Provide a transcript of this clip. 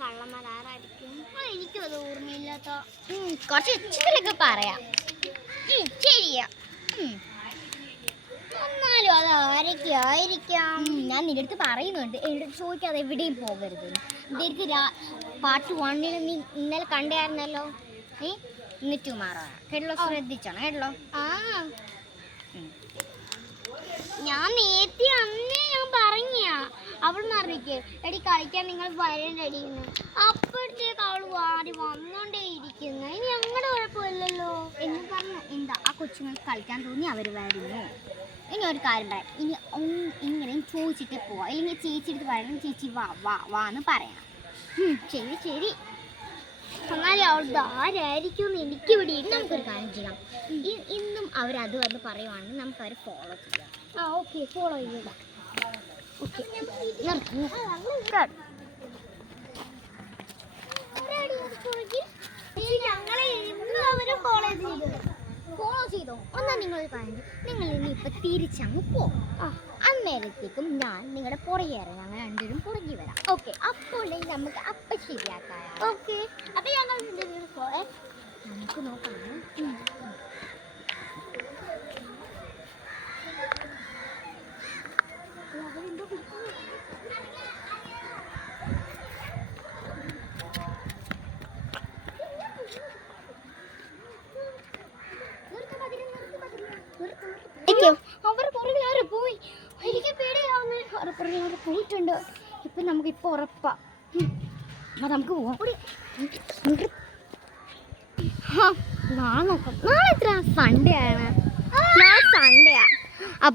കള്ളന്മാരായിരിക്കും? എനിക്കും അത് ഓർമ്മയില്ലാത്ത. കുറച്ച് ഇച്ചിരിയൊക്കെ പറയാം. ശരിയാ. എന്നാലും അത് ആരൊക്കെ ആയിരിക്കാം? ഞാൻ നിന്റെ അടുത്ത് പറയുന്നുണ്ട്, എൻ്റെ അടുത്ത് ചോദിക്കാതെ എവിടെയും പോകരുത്. നിന്റെ പാർട്ട് 1 നീ ഇന്നലെ കണ്ടായിരുന്നല്ലോ. എന്നിട്ട് മാറാം കേട്ടോ, ശ്രദ്ധിച്ചോണം കേട്ടോ. ആ ഞാൻ നേരത്തെ അന്നേ ഞാൻ പറഞ്ഞാ അവൾ അറിയിക്കേ എടി കളിക്കാൻ നിങ്ങൾ വരണ്ടടിന്ന്. അപ്പോഴത്തേക്ക് അവൾ വാടി വന്നോണ്ടേ ഇരിക്കുന്നു. ഇനി ഞങ്ങളുടെ കുഴപ്പമില്ലല്ലോ എന്ന് പറഞ്ഞു. എന്താ ആ കൊച്ചുങ്ങൾക്ക് കളിക്കാൻ തോന്നി അവർ വരുന്നു. ഇനി ഒരു കാര്യം പറയാം, ഇനി ഇങ്ങനെയും ചോദിച്ചിട്ട് പോവാം. അല്ലെങ്കിൽ ചേച്ചി എടുത്ത് പറയണം, ചേച്ചി വാ വാ വാ എന്ന് പറയണം. ശരി ശരി. എന്നാലും അവൾ ആരായിരിക്കും എനിക്ക് ഇവിടെ. നമുക്കൊരു കാര്യം ചെയ്യാം, ഇന്നും അവരത് വന്ന് പറയുവാണെങ്കിൽ നമുക്ക് അവരെ ഫോളോ ചെയ്യാം. ഓക്കെ ഫോളോ ചെയ്യുക. ഓക്കെ ഞങ്ങളെ ഇന്ന് അവര് ഫോളോ ചെയ്തോ. എന്നാൽ നിങ്ങളൊരു കാര്യം, നിങ്ങൾ ഇനി ഇപ്പം തിരിച്ചങ്ങ് പോകും. അന്നേരത്തേക്കും ഞാൻ നിങ്ങളുടെ പുറകെ ഞങ്ങൾ രണ്ടുപേരും പുറകെ വരാം. ഓക്കെ അപ്പോൾ നമുക്ക് അപ്പം ശരിയാക്കാം. ഓക്കെ അപ്പൊ ഞങ്ങൾ നമുക്ക് നോക്കാം. അവർ പുറകിൽ ആരും പോയി. എനിക്ക് പേടിയാവുന്നു. അവർ പുറകിൽ ആരും പോയിട്ടുണ്ട്. ഇപ്പം നമുക്കിപ്പോൾ ഉറപ്പാ. നമുക്ക് പോവാം. നാളെ നോക്കാം. നാളെ എത്ര സൺഡേ ആണ്. നാളെ സൺഡേ ആ.